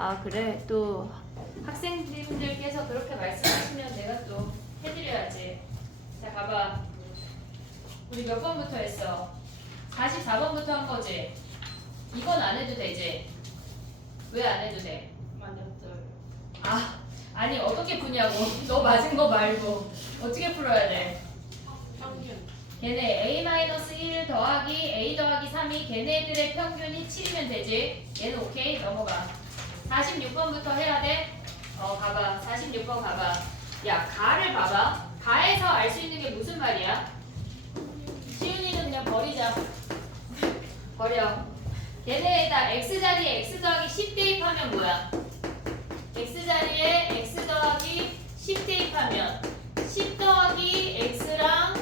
아 그래? 또 학생님들께서 그렇게 말씀하시면 내가 또 해드려야지. 자 봐봐. 우리 몇 번부터 했어? 44번부터 한 거지? 이건 안 해도 되지? 왜 안 해도 돼? 맞았어요. 아 아니 어떻게 푸냐고. 너 맞은 거 말고 어떻게 풀어야 돼? 평균. 걔네 A-1 더하기 A 더하기 3이 걔네들의 평균이 7이면 되지? 얘는 오케이? 넘어가. 46번부터 해야 돼? 가봐. 46번 가봐. 야, 가를 봐봐. 가에서 알 수 있는 게 무슨 말이야? 시윤이는 그냥 버리자. 버려. 걔네에다 x자리에 x 더하기 10 대입하면 뭐야? x자리에 x 더하기 10 대입하면 10 더하기 x랑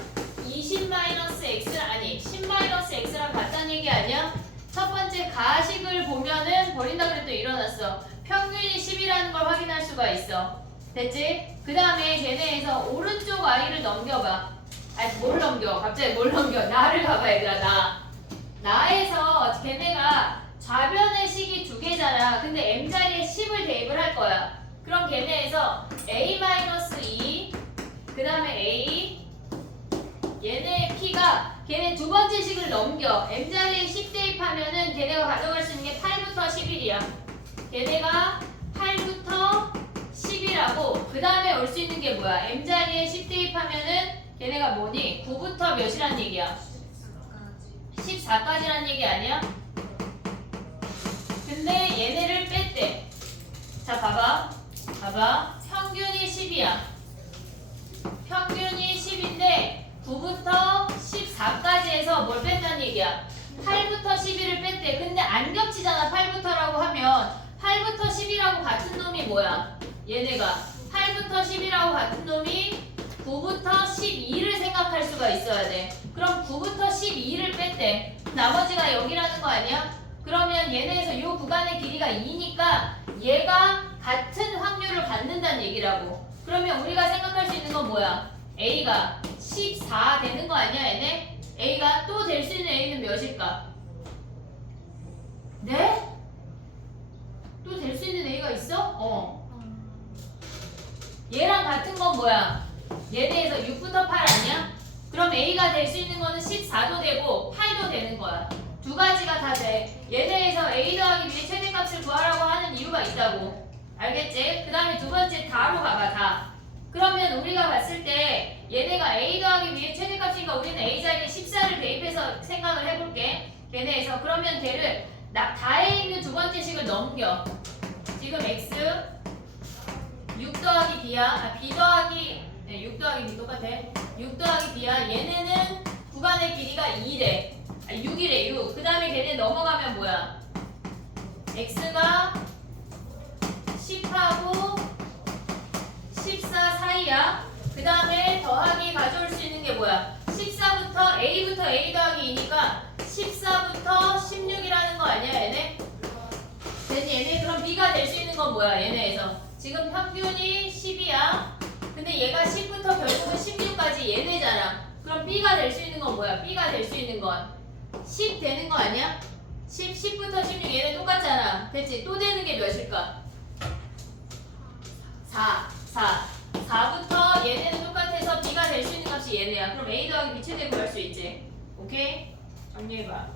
20 마이너스 x랑 아니 10 마이너스 x랑 같다는 얘기 아니야? 첫 번째 가식을 보면은 버린다 그래도 일어났어. 평균이 10이라는 걸 확인할 수가 있어. 됐지? 그 다음에 걔네에서 오른쪽 i를 넘겨봐. 아니 뭘 넘겨? 갑자기 뭘 넘겨? 나를 봐봐 얘들아. 나에서 걔네가 좌변의 식이 두 개잖아. 근데 m자리에 10을 대입을 할 거야. 그럼 걔네에서 a-2 그 다음에 a 얘네의 p가 걔네 두 번째 식을 넘겨. m자리에 10 대입하면은 걔네가 가져갈 수 있는 게 8부터 11이야. 걔네가 8부터 10이라고. 그 다음에 올 수 있는 게 뭐야? m자리에 10 대입하면은 걔네가 뭐니? 9부터 몇이란 얘기야? 14까지란 얘기 아니야? 근데 얘네를 뺐대. 자 봐봐. 봐봐. 평균이 10이야. 평균이 10인데 9부터 14까지 해서 뭘 뺐다는 얘기야? 8부터 11을 뺐대. 근데 안 겹치잖아. 8부터라고 하면 8부터 10이라고 같은 놈이 뭐야? 얘네가 8부터 10이라고 같은 놈이 9부터 12를 생각할 수가 있어야 돼. 그럼 9부터 12를 뺐대. 나머지가 여기라는 거 아니야? 그러면 얘네에서 요 구간의 길이가 2니까 얘가 같은 확률을 갖는다는 얘기라고. 그러면 우리가 생각할 수 있는 건 뭐야? A가 14 되는 거 아니야 얘네? A가 또 될 수 있는 A는 몇일까? 네? 또 될 수 있는 A가 있어? 얘랑 같은 건 뭐야? 얘네에서 6부터 8 아니야? 그럼 A가 될 수 있는 거는 14도 되고 8도 되는 거야. 두 가지가 다 돼. 얘네에서 A 더하기 B의 최대값을 구하라고 하는 이유가 있다고. 알겠지? 그 다음에 두 번째 다로 가봐. 다. 그러면 우리가 봤을 때 얘네가 A 더하기 B의 최대값이니까 우리는 A 자리에 14를 대입해서 생각을 해볼게. 걔네에서 그러면 걔를 다에 있는 두 번째 식을 넘겨. 지금 X 6 더하기 B야. B 더하기 6 더하기 B 똑같아. 6 더하기 B야. 얘네는 구간의 길이가 2래. 6이래 6. 그 다음에 걔네 넘어가면 뭐야? X가 10하고 14 사이야. 그 다음에 더하기 가져올 수 있는 게 뭐야? 14부터 A부터 A 더하기 2니까 14부터 16이라는 거 아니야 얘네? 됐니? 얘네 그럼 B가 될 수 있는 건 뭐야 얘네에서? 지금 평균이 10이야. 근데 얘가 10부터 결국은 16까지 얘네잖아. 그럼 B가 될 수 있는 건 뭐야? B가 될 수 있는 건 10 되는 거 아니야? 10부터 16 얘네 똑같잖아. 됐지? 또 되는 게 몇일까? 4부터 얘네는 똑같아서 B가 될 수 있는 값이 얘네야. 그럼 A 더하기 B 최대 구할 수 있지. 오케이? 정리해봐.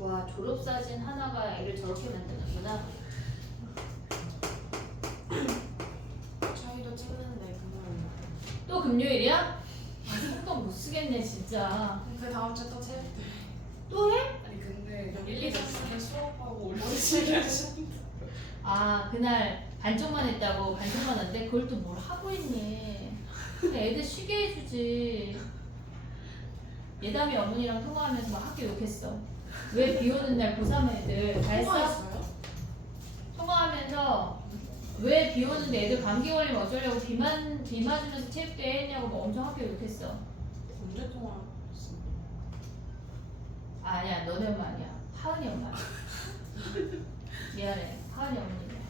와, 졸업사진 하나가 애를 저렇게 만드는구나. 저희도 찍는데 금요일. 또 금요일이야? 아, 신경 못 쓰겠네 진짜. 그 다음 주에 또 체육 때. 또 해? 아니 근데 1, 2학년에 수업하고 올려주시게 하셨는데. 아, 그날 반쪽만 했다고 반쪽만 한데 그걸 또 뭘 하고 있니? 그냥 애들 쉬게 해주지. 예담이 어머니랑 통화하면서 막 학교 욕했어. 왜 비 오는 날 고3 애들 다 했어? 통화했어요? 통화하면서 왜 비 오는데 애들 감기 걸리면 어쩌려고 비 맞으면서 체육대회 했냐고 막 엄청 학교 욕했어. 언제 통화했어? 아니야, 너네 엄마 아니야. 하은이 엄마. 미안해, 하은이 어머니야.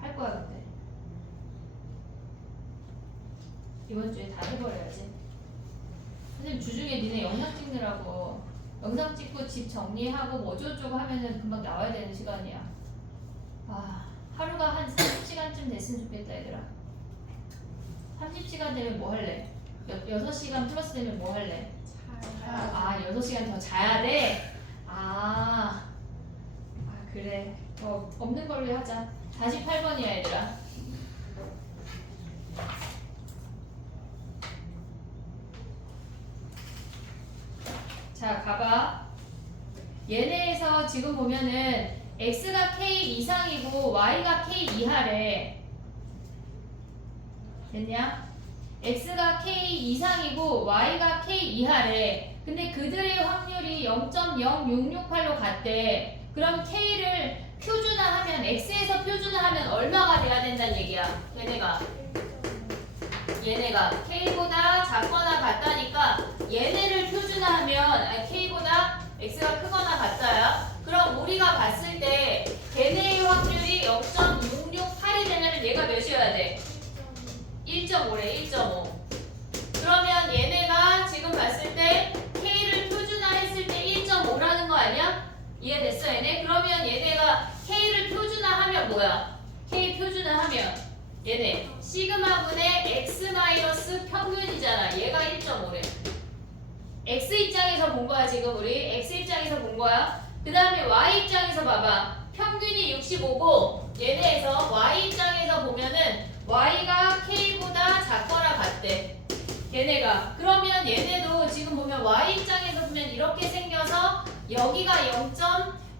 할 거야 그때. 이번 주에 다 해버려야지. 선생님 주중에 니네 영상 찍느라고 영상 찍고 집 정리하고 뭐 어쩌고저쩌고 하면은 금방 나와야 되는 시간이야. 아, 하루가 한 30시간쯤 됐으면 좋겠다 얘들아. 30시간 되면 뭐 할래? 6시간 플러스 되면 뭐 할래? 아, 6시간 더 자야 돼? 그래. 없는 걸로 하자. 48번이야 얘들아. 자, 가봐. 얘네에서 지금 보면은 x가 k 이상이고 y가 k 이하래. 됐냐? x가 k 이상이고 y가 k 이하래. 근데 그들의 확률이 0.0668로 같대. 그럼 k를 표준화하면 x에서 표준화하면 얼마가 돼야 된다는 얘기야. 얘네가 k보다 작거나 같다니까 얘네를 표준화하면 k보다 x가 크거나 같다야. 그럼 우리가 봤을 때 걔네의 확률이 0.668이 되려면 얘가 몇이어야 돼? 1.5래. 1.5. 그러면 얘네가 지금 봤을 때 k를 표준화했을 때 1.5라는 거 아니야? 이해됐어 얘네? 그러면 얘네가 k를 표준화하면 뭐야? k 표준화하면 얘네 시그마분의 x 마이너스 평균이잖아. 얘가 1.5래. x 입장에서 본 거야 지금 우리. x 입장에서 본 거야. 그 다음에 y 입장에서 봐봐. 평균이 65고 얘네에서 y 입장에서 보면은 y가 k보다 작거나 같대. 걔네가. 그러면 얘네도 지금 보면 y 입장에서 보면 이렇게 생겨서 여기가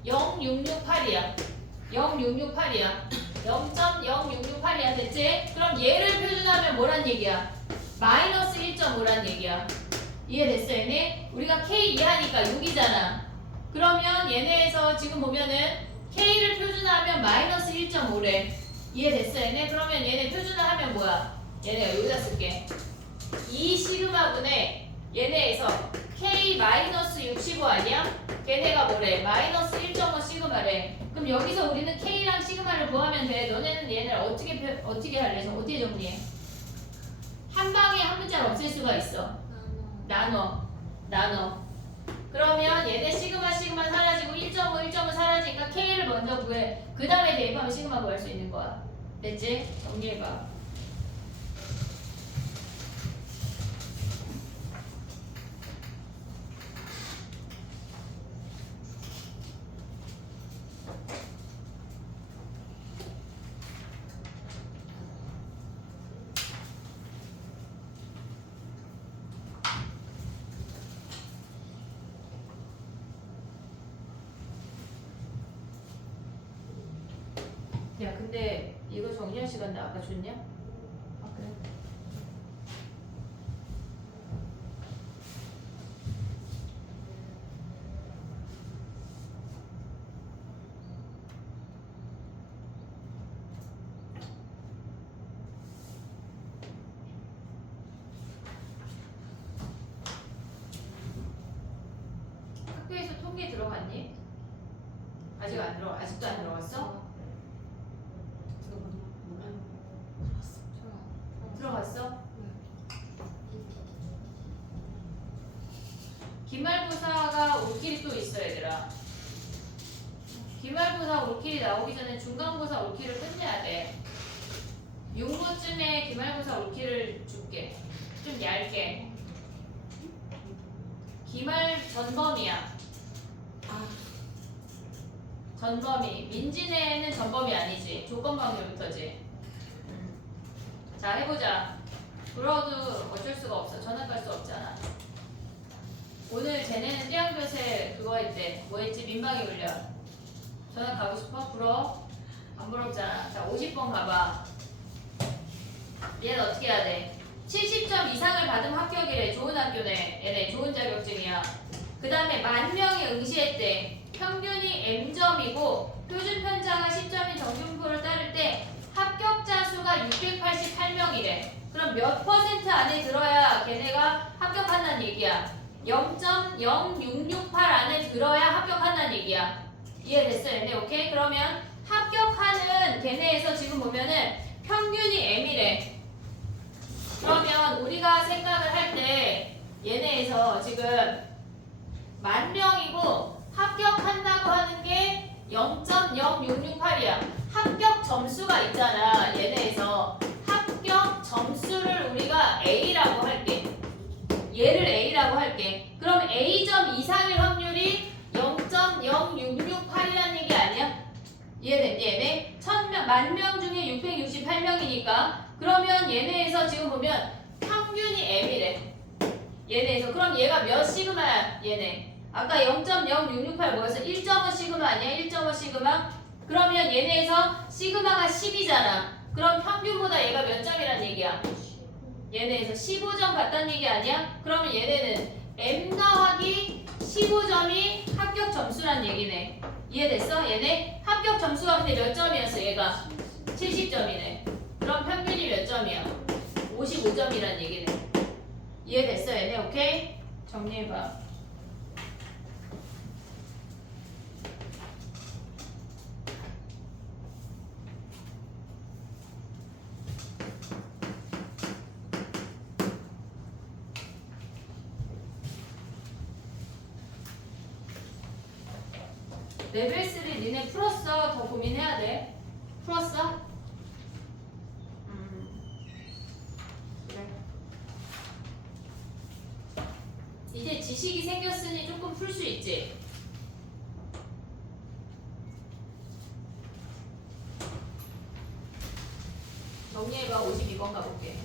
0.0668이야. 0.0668이야. 0.0668이야. 됐지? 그럼 얘를 표준하면 뭐란 얘기야? 마이너스 1.5란 얘기야. 이해됐어 얘네? 우리가 k 이하니까 6이잖아. 그러면 얘네에서 지금 보면은 k를 표준하면 마이너스 1.5래. 이해됐어 얘네? 그러면 얘네 표준화하면 뭐야? 얘네가 여기다 쓸게. 2 시그마분의 얘네에서 k 마이너스 65 아니야? 걔네가 뭐래? 마이너스 1.5 시그마래. 그럼 여기서 우리는 k랑 시그마를 구하면 돼. 너네는 얘네를 어떻게 할래? 어떻게 정리해? 한 방에 한 문자를 없앨 수가 있어. 나눠. 그러면 얘네 시그마 사라지고 1.5 사라지니까 k를 먼저 구해. 그 다음에 대입하면 시그마 구할 수 있는 거야. 됐지? 정리해봐. 야, 근데 이거 정리할 시간 나 아까 줬냐? 아, 그래? 학교에서 통계 들어갔니? 아직도 안 들어갔어? 들어갔어? 기말고사가 올킬이 또 있어 얘들아. 기말고사 올킬이 나오기 전에 중간고사 올킬을 끝내야 돼. 6부쯤에 기말고사 올킬을 줄게. 좀 얇게. 기말 전범이야. 전범이. 민진애는 전범이 아니지. 조건방열부터지. 자, 해보자. 그러도 어쩔 수가 없어. 전학 갈 수 없잖아. 오늘 쟤네는 떼양볕에 그거 했대. 뭐 했지? 민방위 훈련. 전학 가고 싶어? 부러워? 안 부럽잖아. 자, 50번 가봐. 얘는 어떻게 해야 돼? 70점 이상을 받으면 합격이래. 좋은 학교네. 얘네 좋은 자격증이야. 그 다음에 10,000명이 응시했대. 평균이 M점이고 표준 편차가 10점인 정준표를 따를 때 합격자 수가 688명이래. 그럼 몇 퍼센트 안에 들어야 걔네가 합격한다는 얘기야? 0.0668 안에 들어야 합격한다는 얘기야. 이해됐어 얘네? 오케이? 그러면 합격하는 걔네에서 지금 보면은 평균이 M이래. 그러면 우리가 생각을 할 때 얘네에서 지금 10,000명이고 합격한다고 하는 게 0.0668이야. 합격 점수가 있잖아. 얘네에서 합격 점수를 우리가 A라고 할게. 얘를 A라고 할게. 그럼 A점 이상일 확률이 0.0668이라는 얘기 아니야? 이해됐니 얘네? 10,000명 중에 668명이니까 그러면 얘네에서 지금 보면 평균이 M이래. 얘네에서 그럼 얘가 몇 시그마야? 얘네 아까 0.0668 뭐였어? 1.5 시그마 아니야? 1.5 시그마? 그러면 얘네에서 시그마가 10이잖아. 그럼 평균보다 얘가 몇 점이란 얘기야? 얘네에서 15점 같다는 얘기 아니야? 그러면 얘네는 M 더하기 15점이 합격 점수란 얘기네. 이해됐어? 얘네 합격 점수가 근데 몇 점이었어? 얘가 70점이네. 그럼 평균이 몇 점이야? 55점이란 얘기네. 이해됐어? 얘네 오케이? 정리해봐. 레벨 3 니네 풀었어? 더 고민해야 돼. 풀었어? 그래. 이제 지식이 생겼으니 조금 풀 수 있지? 정리해봐. 52번 가볼게.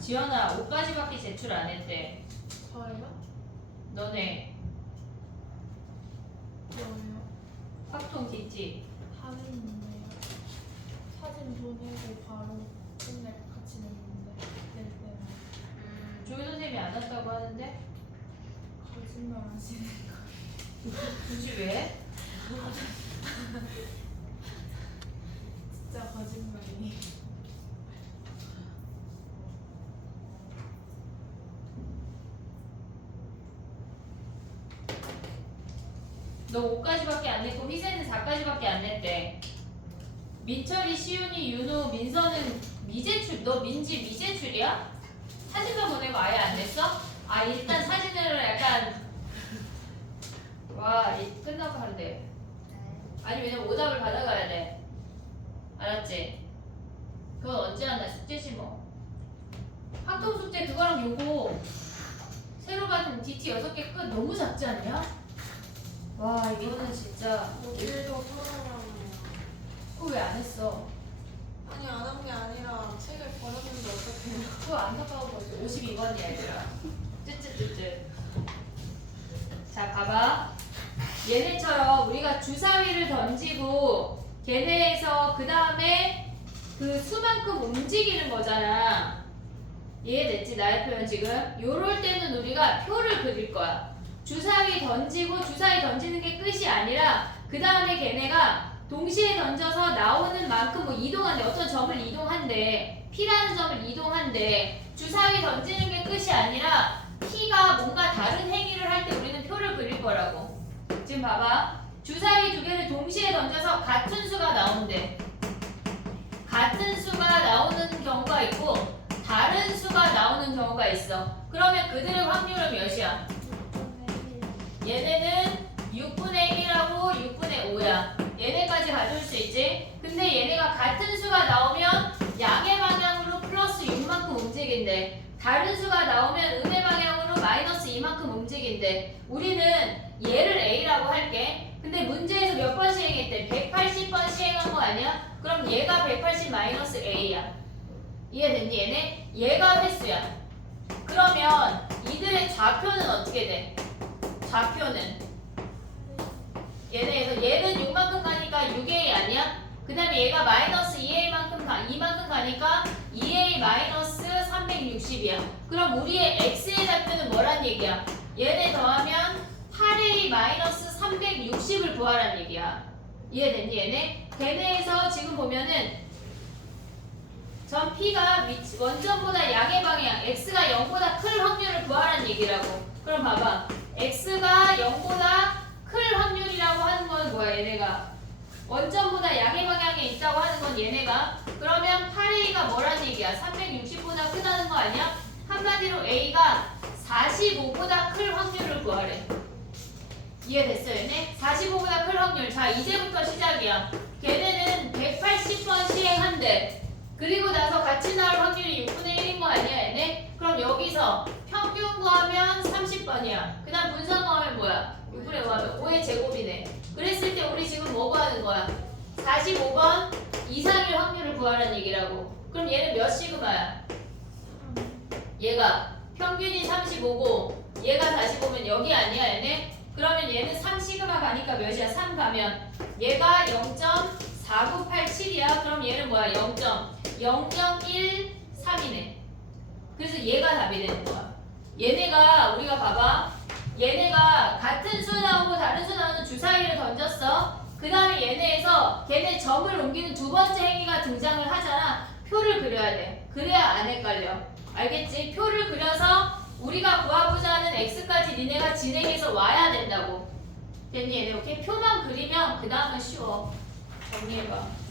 지연아 5까지밖에 제출 안 했대. 저요? 너네 뭐요? 확통 뒷지. 사진인데요. 사진 보내고 바로 끝내 같이 냈는데 낼 때는 조희 선생님이 안 왔다고 하는데 거짓말 하시는 거. 굳이 왜? 진짜 거짓말이. 너 5까지밖에 안 냈고 희세는 4까지밖에 안 냈대. 민철이, 시윤이, 윤우, 민서는 미제출. 너 민지 미제출이야? 사진만 보내고 아예 안 냈어? 아 일단 사진으로 약간 와 끝나고 한대. 아니 왜냐면 오답을 받아가야 돼. 알았지? 그건 언제 하나 숙제지 뭐. 학동 숙제 그거랑 요거 새로 받은 DT 6개 끝 너무 작지 않냐? 와 이거는 진짜 오늘도 토론하라고. 그거 왜 안 했어? 아니 안 한 게 아니라 책을 버렸는데 어떡해요. 그거 안타까워 보이죠? 52번이야 얘들아. 쯔쯔쯔쯔. 자 봐봐. 얘네처럼 우리가 주사위를 던지고 걔네에서 그 다음에 그 수만큼 움직이는 거잖아. 이해됐지? 나의 표현 지금? 요럴 때는 우리가 표를 그릴 거야. 주사위 던지고 주사위 던지는 게 끝이 아니라 그 다음에 걔네가 동시에 던져서 나오는 만큼 뭐 이동한대. 어떤 점을 이동한대. P라는 점을 이동한대. 주사위 던지는 게 끝이 아니라 P가 뭔가 다른 행위를 할 때 우리는 표를 그릴 거라고. 지금 봐봐. 주사위 두 개를 동시에 던져서 같은 수가 나온대. 같은 수가 나오는 경우가 있고 다른 수가 나오는 경우가 있어. 그러면 그들의 확률은 몇이야? 얘네는 6분의 1하고 6분의 5야. 얘네까지 가져올 수 있지? 근데 얘네가 같은 수가 나오면 양의 방향으로 플러스 6만큼 움직인대. 다른 수가 나오면 음의 방향으로 마이너스 2만큼 움직인대. 우리는 얘를 A라고 할게. 근데 문제에서 몇 번 시행했대? 180번 시행한 거 아니야? 그럼 얘가 180 마이너스 A야. 이해됐니 얘네? 얘가 횟수야. 그러면 이들의 좌표는 어떻게 돼? 좌표는 얘네에서 얘는 6만큼 가니까 6A 아니야? 그 다음에 얘가 마이너스 2A만큼 2만큼 가니까 2A 마이너스 360이야. 그럼 우리의 X의 좌표는 뭐란 얘기야? 얘네 더하면 8A 마이너스 360을 구하란 얘기야. 이해됐니 얘네? 걔네에서 지금 보면은 전 P가 원점보다 양의 방향 x가 0보다 클 확률을 구하라는 얘기라고. 그럼 봐봐. x가 0보다 클 확률이라고 하는 건 뭐야 얘네가. 원점보다 양의 방향에 있다고 하는 건 얘네가. 그러면 8a가 뭐라는 얘기야. 360보다 크다는 거 아니야? 한마디로 a가 45보다 클 확률을 구하래. 이해됐어 얘네? 45보다 클 확률. 자 이제부터 시작이야. 걔네는 180번 시행한대. 그리고 나서 같이 나올 확률이 6분의 1인 거 아니야 얘네? 그럼 여기서 평균 구하면 30번이야. 그 다음 분산 구하면 뭐야? 6분의 5하면 5의 제곱이네. 그랬을 때 우리 지금 뭐 구하는 거야? 45번 이상일 확률을 구하라는 얘기라고. 그럼 얘는 몇 시그마야? 얘가 평균이 35고 얘가 45면 여기 아니야 얘네? 그러면 얘는 3시그마 가니까 몇이야? 3 가면 얘가 0.4987이야. 그럼 얘는 뭐야? 0.0013이네. 그래서 얘가 답이 되는 거야. 얘네가 우리가 봐봐. 얘네가 같은 수 나오고 다른 수 나오는 주사위를 던졌어. 그 다음에 얘네에서 걔네 점을 옮기는 두 번째 행위가 등장을 하잖아. 표를 그려야 돼. 그래야 안 헷갈려. 알겠지? 표를 그려서 우리가 구하고자 하는 x까지 니네가 진행해서 와야 된다고. 됐니 얘네? 오케이? 표만 그리면 그 다음은 쉬워. 정리해봐.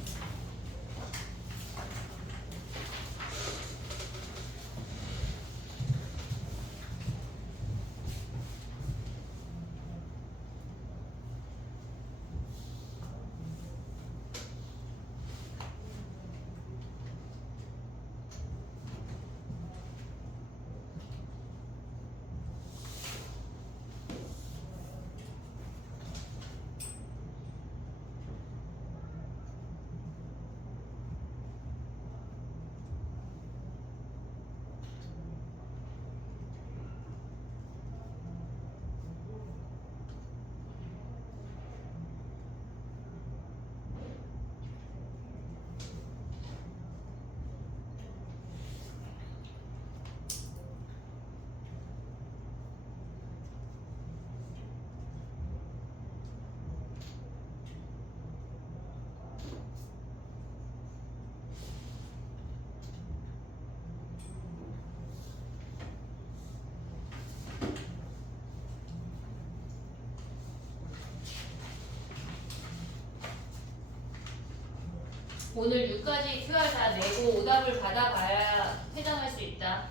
오늘 6까지 QR 다 내고 오답을 받아봐야 퇴장할 수 있다.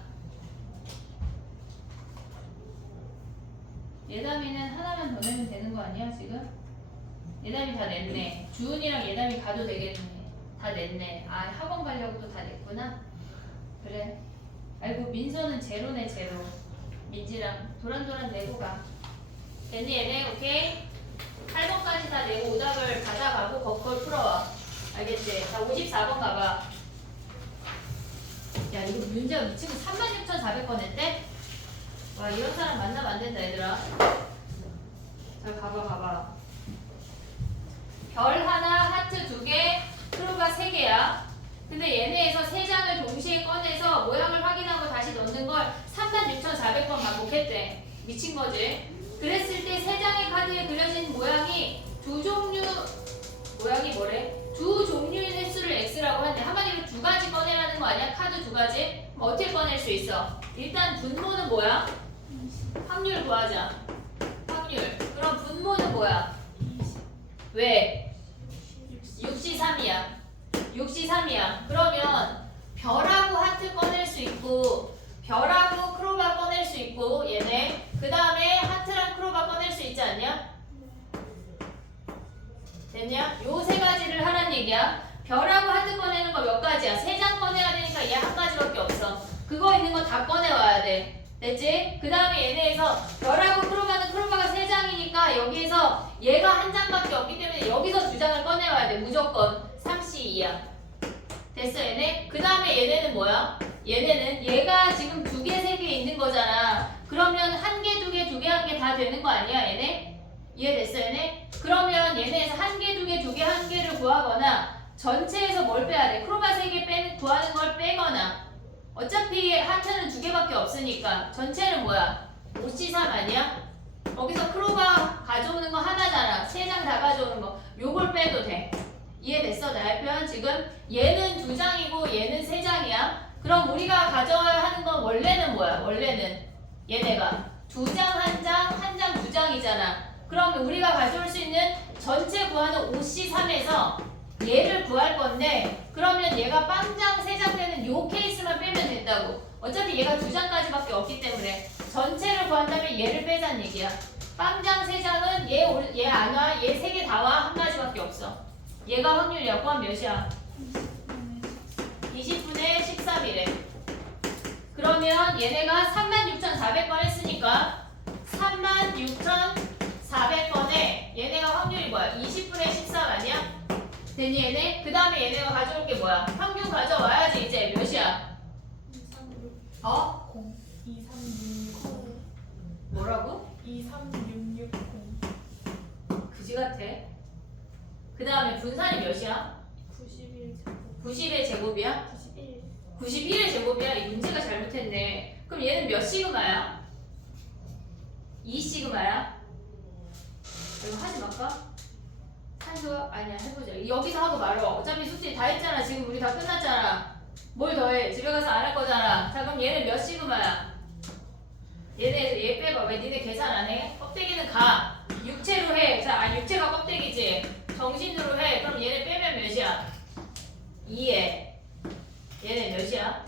예담이는 하나만 더 내면 되는 거 아니야 지금? 예담이 다 냈네. 주은이랑 예담이 가도 되겠네. 다 냈네. 아 학원 가려고 또 다 냈구나. 그래. 아이고 민서는 제로네 제로. 민지랑 도란도란 내고 가. 됐니 얘네? 오케이? 8번까지 다 내고 오답을 받아가고 거꾸로 풀어와. 알겠지? 자 54번 가봐. 야 이거 문제가 미치고 36,400번 했대? 와 이런 사람 만나면 안 된다 얘들아. 자 가봐. 별 하나, 하트 2개, 크로바 3개야. 근데 얘네에서 3장을 동시에 꺼내서 모양을 확인하고 다시 넣는 걸 36,400번 반복했대. 미친 거지? 그랬을 때 3장의 카드에 그려진 모양이 두 종류의 횟수를 x라고 하는데 한마디로 2가지 꺼내라는 거 아니야? 카드 2가지? 어떻게 꺼낼 수 있어? 일단 분모는 뭐야? 확률 구하자. 확률. 그럼 분모는 뭐야? 왜? 6C3이야. 6C3이야. 그러면 별하고 하트 꺼낼 수 있고 별하고 크로바 꺼낼 수 있고 얘네 그 다음에 하트랑 크로바 꺼낼 수 있지 않냐? 됐냐? 요 3가지를 하란 얘기야. 별하고 하트 꺼내는 거 몇 가지야? 3장 꺼내야 되니까 얘 1가지밖에 없어. 그거 있는 거 다 꺼내와야 돼. 됐지? 그 다음에 얘네에서 별하고 크로바가 3장이니까 여기에서 얘가 1장밖에 없기 때문에 여기서 2장을 꺼내와야 돼. 무조건 3C2야. 됐어 얘네? 그 다음에 얘네는 뭐야? 얘네는 얘가 지금 2개, 3개 있는 거잖아. 그러면 1개, 2개, 2개, 1개 다 되는 거 아니야 얘네? 이해됐어 얘네? 그러면 얘네에서 1개, 2개, 2개, 1개를 구하거나 전체에서 뭘 빼야 돼? 크로바 3개 구하는 걸 빼거나 어차피 하트는 2개밖에 없으니까 전체는 뭐야? 5C3 아니야? 거기서 크로바 가져오는 거 하나잖아. 3장 다 가져오는 거. 요걸 빼도 돼. 이해됐어? 나의 표현 지금 얘는 2장이고 얘는 3장이야. 그럼 우리가 가져야 하는 건 원래는 뭐야? 원래는 얘네가 2장 1장 1장 2장이잖아. 그럼 우리가 가져올 수 있는 전체 구하는 OC3에서 얘를 구할 건데 그러면 얘가 빵장 3장 되는 요 케이스만 빼면 된다고. 어차피 얘가 2장까지밖에 없기 때문에 전체를 구한다면 얘를 빼자는 얘기야. 빵장 3장은 얘 안 와, 얘 3개 다 와, 한 가지밖에 없어. 얘가 확률이야. 구한 몇이야? 20분의 13이래. 그러면 얘네가 36,400번 했으니까 36,400번에 얘네가 확률이 뭐야? 20분의 13 아니야? 됐니 얘네? 그 다음에 얘네가 가져올 게 뭐야? 평균 가져와야지 이제 몇이야? 2360 뭐라고? 23660 그지 같아. 그 다음에 분산이 몇이야? 91 90의 제곱이야? 91 91의 제곱이야? 이 문제가 잘못했네. 그럼 얘는 몇 시그마야? 2 시그마야? 이거 하지 말까? 산수 아니야 해보자. 여기서 하고 말어. 어차피 숙제 다 했잖아. 지금 우리 다 끝났잖아. 뭘 더해? 집에 가서 안 할 거잖아. 자 그럼 얘는 몇 시그마야? 얘네 얘 빼봐. 왜 니네 계산 안 해? 껍데기는 가. 육체로 해. 자, 육체가 껍데기지. 정신으로 해. 그럼 얘네 빼면 몇이야? 2에 얘네 몇이야?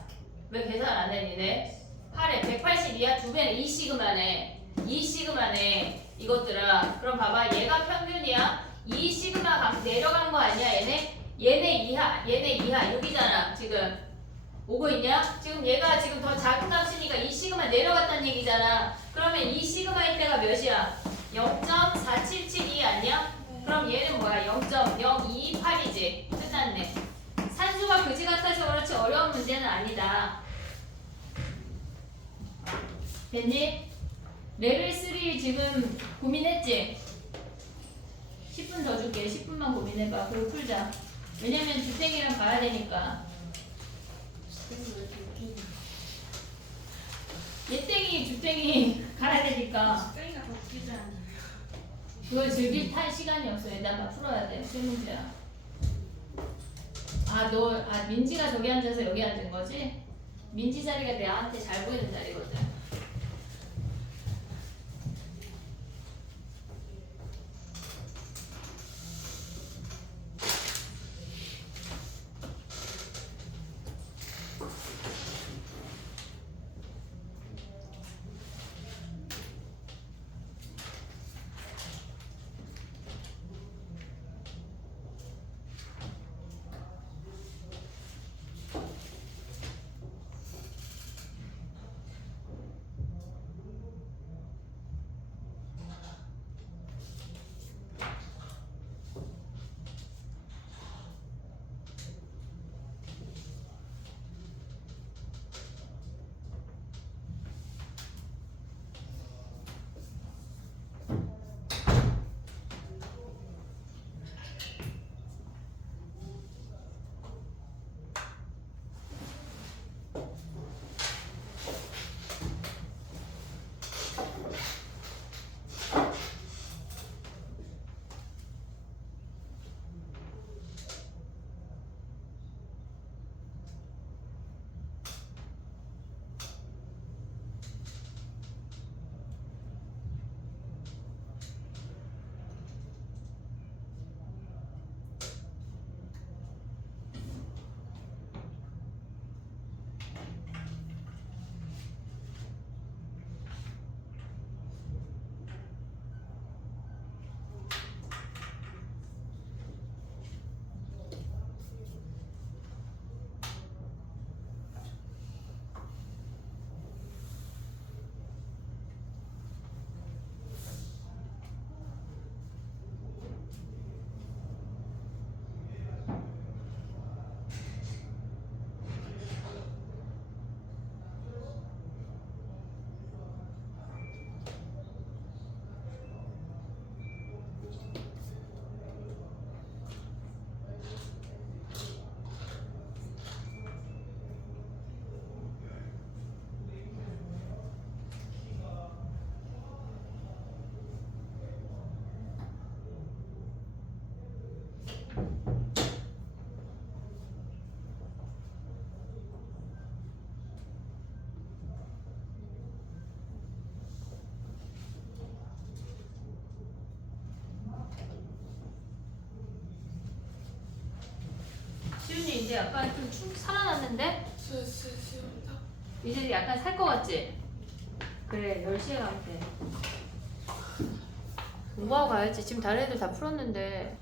왜 계산 안 해 니네? 8에 182야. 2배는 2 시그마네. 2 시그마네. 이것들아. 그럼 봐봐. 얘가 평균이야. 2 시그마 내려간 거 아니야 얘네? 얘네 이하 여기잖아 지금. 오고 있냐? 지금 얘가 지금 더 작은 값이니까 2 시그마 내려갔다는 얘기잖아. 그러면 2 시그마일 때가 몇이야? 0.4772 아니야? 그럼 얘는 뭐야? 0.0228이지. 끝났네. 산수가 그지 같아서 그렇지 어려운 문제는 아니다. 됐니? 레벨 3 지금 고민했지? 10분 더 줄게. 10분만 고민해봐. 그리고 풀자. 왜냐면 주택이랑 가야 되니까. 얘땡이 주땡이 가야 되니까. 땡이가 더 웃기지 않냐 그걸 즐길 탈 시간이 없어. 일단 다 풀어야 돼. 실문제야. 민지가 저기 앉아서 여기 앉은 거지? 민지 자리가 나한테 잘 보이는 자리거든. 이제 약간 좀 살아났는데? 이제 약간 살 것 같지? 그래 10시에 가면 돼. 공부하고 가야지. 지금 다른 애들 다 풀었는데.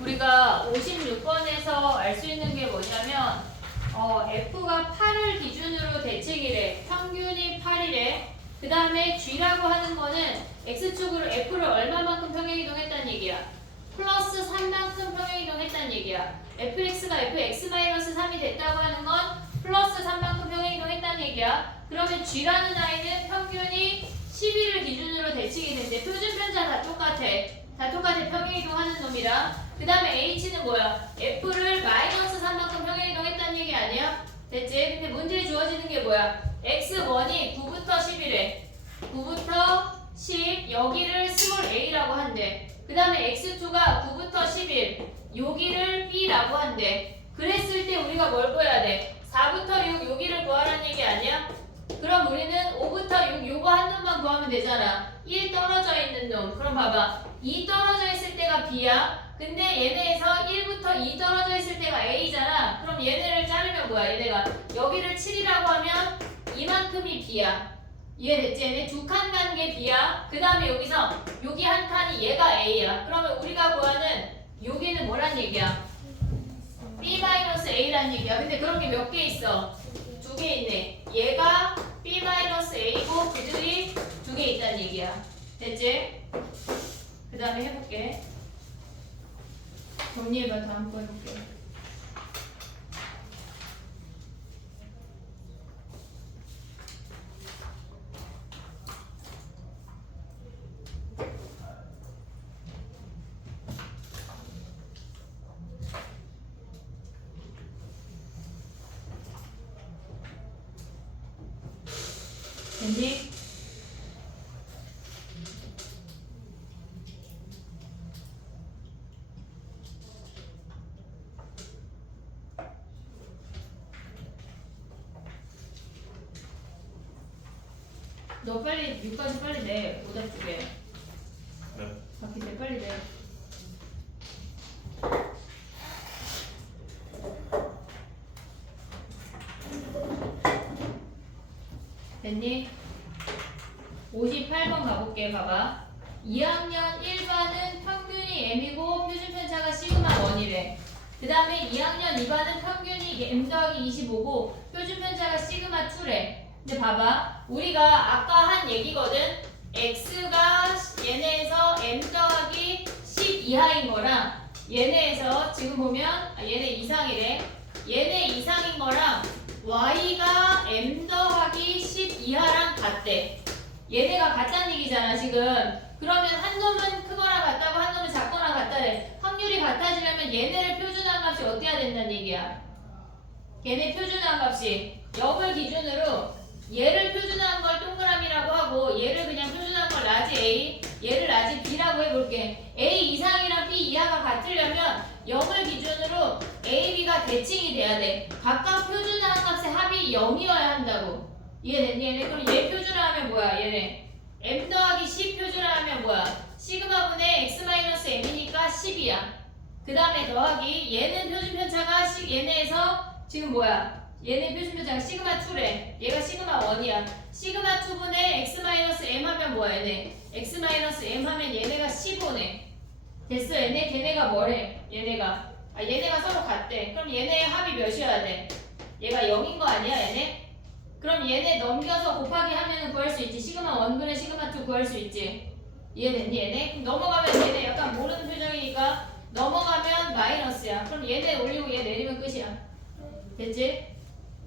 우리가 56번에서 알 수 있는 게 뭐냐면 F가 8을 기준으로 대칭이래. 평균이 8이래. 그 다음에 G라고 하는 거는 X축으로 F를 얼마만큼 평행이동했다는 얘기야. 플러스 3만큼 평행이동했다는 얘기야. fx가 fx-3이 됐다고 하는 건 플러스 3만큼 평행이동했다는 얘기야. 그러면 G라는 아이는 평균이 11을 기준으로 대칭이 된대. 표준편차 다 똑같아. 다 똑같아. 평행이동하는 놈이랑. 그 다음에 H는 뭐야? F를 마이너스 3만큼 평행이동했다는 얘기 아니야? 됐지? 근데 문제에 주어지는 게 뭐야? X1이 9부터 10이래. 9부터 10, 여기를 스몰 a라고 한대. 그 다음에 X2가 9부터 11, 여기를 b라고 한대. 그랬을 때 우리가 뭘 구해야 돼? 4부터 6, 여기를 구하라는 얘기 아니야? 그럼 우리는 5부터 6, 요거 한 놈만 구하면 되잖아. 1 떨어져 있는 놈. 그럼 봐봐. 2 떨어져 있을 때가 b야. 근데 얘네에서 1부터 2 떨어져 있을 때가 a잖아. 그럼 얘네를 자르면 뭐야? 얘네가 여기를 7이라고 하면 이만큼이 b야. 이해됐지? 얘네 두 칸 가는 게 b야. 그 다음에 여기서 여기 한 칸이 얘가 a야. 그러면 우리가 구하는 여기는 뭐란 얘기야? b-a란 얘기야. 근데 그런 게 몇 개 있어? 2개 있네. 얘가 b-a고 그들이 2개 있다는 얘기야. 됐지? 그 다음에 해볼게. 정리해봐. 다음 거 해볼게. 됐니? 너 빨리 6까지 빨리 내. 오답 주게. 네. 바퀴 빨리 내. 됐니? 58번 가볼게. 봐봐. 2학년 1반은 평균이 m이고 표준편차가 시그마 1이래. 그 다음에 2학년 2반은 평균이 m 더하기 25고 표준편차가 시그마 2래. 근데 봐봐. 우리가 아까 한 얘기거든. x가 얘네에서 m 더하기 10 이하인 거랑 얘네에서 지금 보면 얘네 이상이래. 얘네 이상인 거랑 y가 m 더하기 10 이하랑 같대. 얘네가 같다는 얘기잖아 지금. 그러면 한 놈은 크거나 같다고 한 놈은 작거나 같다래. 확률이 같아지려면 얘네를 표준한 값이 어때야 된다는 얘기야. 얘네 표준한 값이 0을 기준으로 얘를 표준한 걸 동그라미라고 하고 얘를 그냥 표준한 걸 라지 A, 얘를 라지 B라고 해볼게. A 이상이랑 B 이하가 같으려면 0을 기준으로 A, B가 대칭이 돼야 돼. 각각 표준한 값의 합이 0이어야 한다고. 이해됐니? 얘네? 그럼 얘 표준화하면 뭐야? 얘네 M 더하기 10 표준화하면 뭐야? 시그마분의 x-m이니까 10이야. 그 다음에 더하기 얘는 표준편차가 얘네에서 지금 뭐야? 얘네 표준편차가 시그마 2래. 얘가 시그마 1이야. 시그마 2분의 x-m 하면 뭐야? 얘네 x-m 하면 얘네가 15네. 됐어. 걔네가 뭐래? 얘네가 서로 같대. 그럼 얘네의 합이 몇이어야 돼? 얘가 0인 거 아니야? 얘네? 그럼 얘네 넘겨서 곱하기 하면은 구할 수 있지. 시그마 1분의 시그마 2 구할 수 있지. 이해됐니? 얘네? 그럼 넘어가면 얘네 약간 모르는 표정이니까 넘어가면 마이너스야. 그럼 얘네 올리고 얘 내리면 끝이야. 됐지?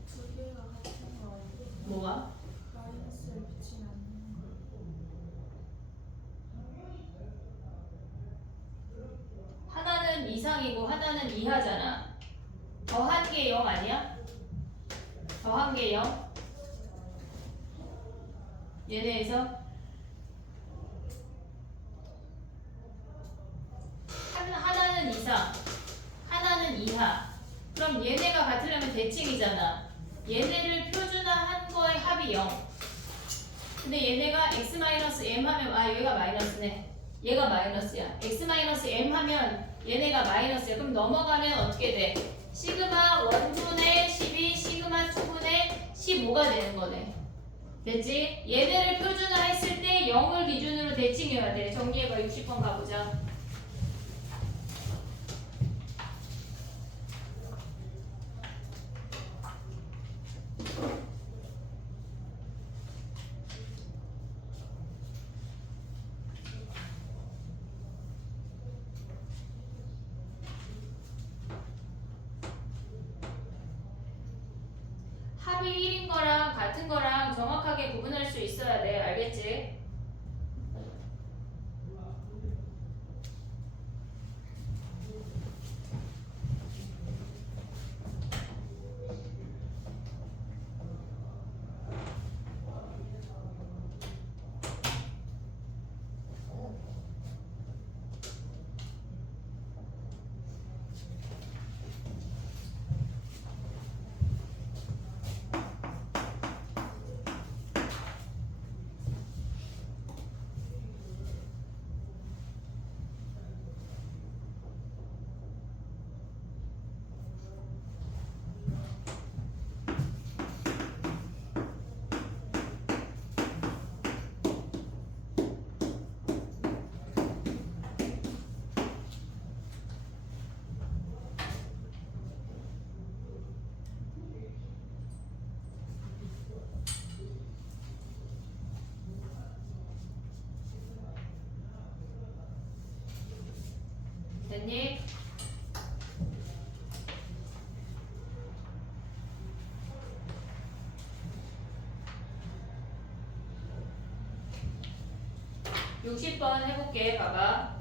두 개가 같은 거 아니에요? 뭐가? 마이너스를 붙이면 안 되는 거. 하나는 이상이고 하나는 이하잖아. 더한 게 0 아니야? 더한 게 0? 얘네에서 하나는 이상, 하나는 이하. 그럼 얘네가 같으려면 대칭이잖아. 얘네를 표준화한 거의 합이 0. 근데 얘네가 x-m 하면 얘가 마이너스네. 얘가 마이너스야. x-m 하면 얘네가 마이너스야. 그럼 넘어가면 어떻게 돼? 시그마 1분의 12, 시그마 2분의 15가 되는 거네. 됐지? 얘네를 표준화했을 때 0을 기준으로 대칭해야 돼. 정리해봐. 60번 가보자. 합이 1인 거랑 같은 거랑 정확하게 구분할 수 있어야 돼. 알겠지? 됐니? (60번) 해볼게. 봐봐.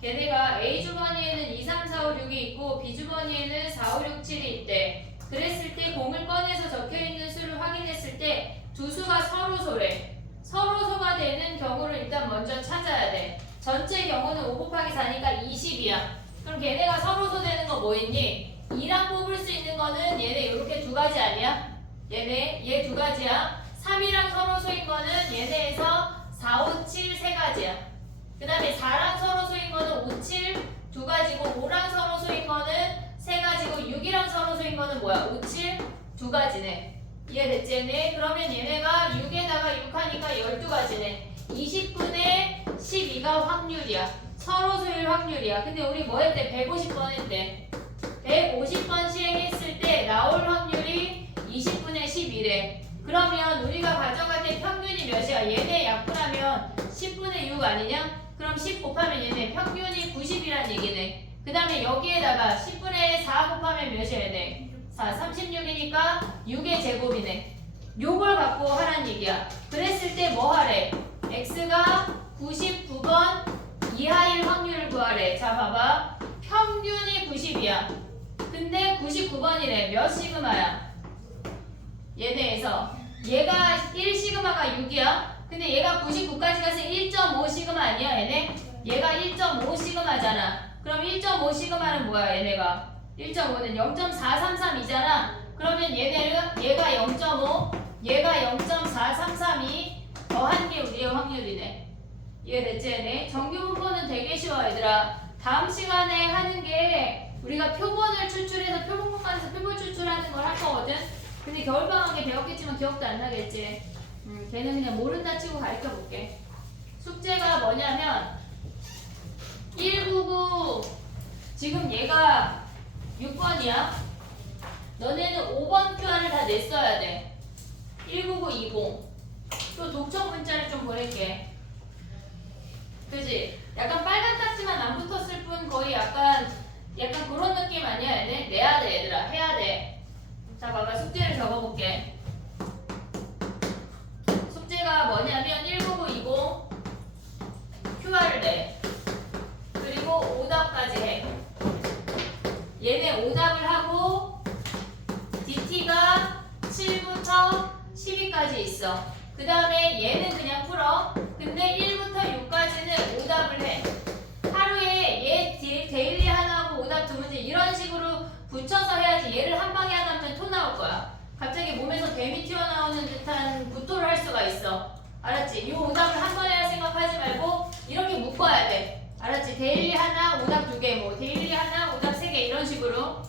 걔네가 A주머니에는 2, 3, 4, 5, 6이 있고 B주머니에는 4, 5, 6, 7이 있대. 그랬을 때 공을 꺼내서 적혀있는 수를 확인했을 때 두 수가 서로소래. 서로소가 되는 경우를 일단 먼저 찾아야 돼. 전체 경우는 5 곱하기 4니까 20이야. 그럼 걔네가 서로소 되는 거 뭐 있니? 2랑 뽑을 수 있는 거는 얘네 이렇게 두 가지 아니야? 얘 두 가지야. 3이랑 서로소인 거는 얘네에서 4, 5, 7 세 가지야. 그 다음에 4랑 서로소인 거는 5, 7 두 가지고 5랑 서로소인 거는 세 가지고 6이랑 서로소인 거는 뭐야? 5, 7 두 가지네. 이해됐지 얘네? 그러면 얘네가 6에다가 6 하니까 12가지네. 20분의 12가 확률이야. 서로소일 확률이야. 근데 우리 뭐 했대? 150번 했대. 150번 시행했을 때 나올 확률이 20분의 12래. 그러면 우리가 가져갈 때 평균이 몇이야? 얘네 약분하면 10분의 6 아니냐? 그럼 10 곱하면 얘네 평균이 90이란 얘기네. 그 다음에 여기에다가 10분의 4 곱하면 몇이야 얘네? 4, 36이니까 6의 제곱이네. 요걸 갖고 하란 얘기야. 그랬을 때 뭐 하래? x가 99번 이하일 확률을 구하래. 자 봐봐. 평균이 90이야. 근데 99번이래. 몇 시그마야? 얘네에서 얘가 1시그마가 6이야. 근데 얘가 99까지 가서 1.5 시그마 아니야 얘네? 얘가 1.5 시그마잖아. 그럼 1.5 시그마는 뭐야 얘네가? 1.5는 0.433이잖아. 그러면 얘가 0.5, 얘가 0.433이 더한 게 우리의 확률이네. 이해됐지 얘네? 정규 분포는 되게 쉬워 얘들아. 다음 시간에 하는 게 우리가 표본을 추출해서 표본 공간에서 표본 추출하는 걸 할 거거든. 근데 겨울방학에 배웠겠지만 기억도 안 나겠지. 걔는 그냥 모른다 치고 가르쳐 볼게. 숙제가 뭐냐면 199 지금 얘가 6번이야. 너네는 5번 QR을 다 냈어야 돼. 19920. 또 독촉 문자를 좀 보낼게. 그지? 약간 빨간 딱지만 안 붙었을 뿐 거의 약간 그런 느낌 아니야 얘네? 내야 돼 얘들아. 해야 돼. 자 봐봐 숙제를 적어볼게. 숙제가 뭐냐면 19920 QR을 내. 그리고 오답까지 해. 얘네 오답을 하고 DT가 7부터 12까지 있어. 그 다음에 얘는 그냥 풀어. 근데 1부터 6까지는 오답을 해. 하루에 얘 데일리 하나하고 오답 두 문제 이런 식으로 붙여서 해야지. 얘를 한 방에 하나 하면 토 나올 거야. 갑자기 몸에서 뱀이 튀어나오는 듯한 구토를 할 수가 있어. 알았지? 이 오답을 한 번에 할 생각하지 말고 이렇게 묶어야 돼. 알았지? 데일리 하나, 오답 두 개, 뭐 데일리 하나, 오답 세 개 이런 식으로.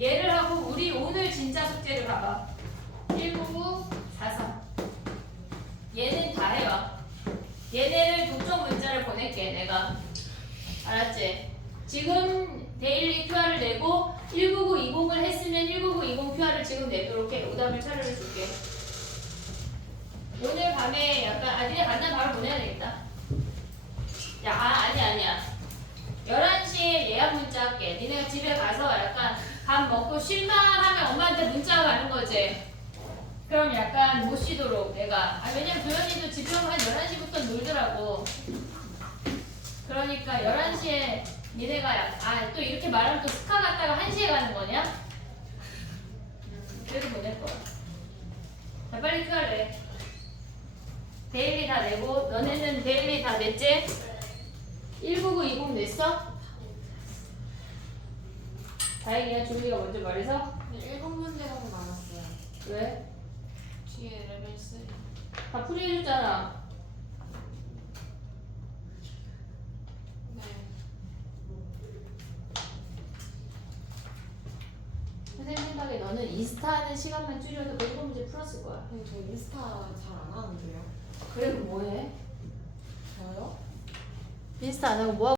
얘를 하고 우리 오늘 진짜 숙제를 봐봐. 19943. 얘는 다 해와. 얘네를 독점 문자를 보낼게 내가. 알았지? 지금 데일리 QR을 내고 19920을 했으면 19920 QR을 지금 내도록 해. 오답을 차례로 줄게. 오늘 밤에 약간 니네 만나면 바로 보내야 되겠다. 야, 아니야. 11시에 예약 문자 할게. 니네가 집에 가서 약간 밥 먹고 쉴만하면 엄마한테 문자 가는 거지. 그럼 약간 못 쉬도록 내가. 왜냐면 도현이도 집에 오면 한 11시부터 놀더라고. 그러니까 11시에 니네가 또 이렇게 말하면 또 스카 갔다가 1시에 가는 거냐? 그래도 보낼 거야. 자, 빨리 QR해. 데일리 다 내고 너네는 데일리 다 냈지? 19920 냈어? 다행이야. 준비가 먼저 말해서. 근데 1번문제가 남았어요. 왜? 뒤에 레벨 3. 다 풀이해줬잖아. 네. 선생님 생각에 너는 인스타 하는 시간만 줄여도 그 1번 문제 풀었을 거야. 근데 저 인스타 잘 안 하는데요. 그래 그럼 뭐해? 저요? 인스타 안 하고 뭐 하고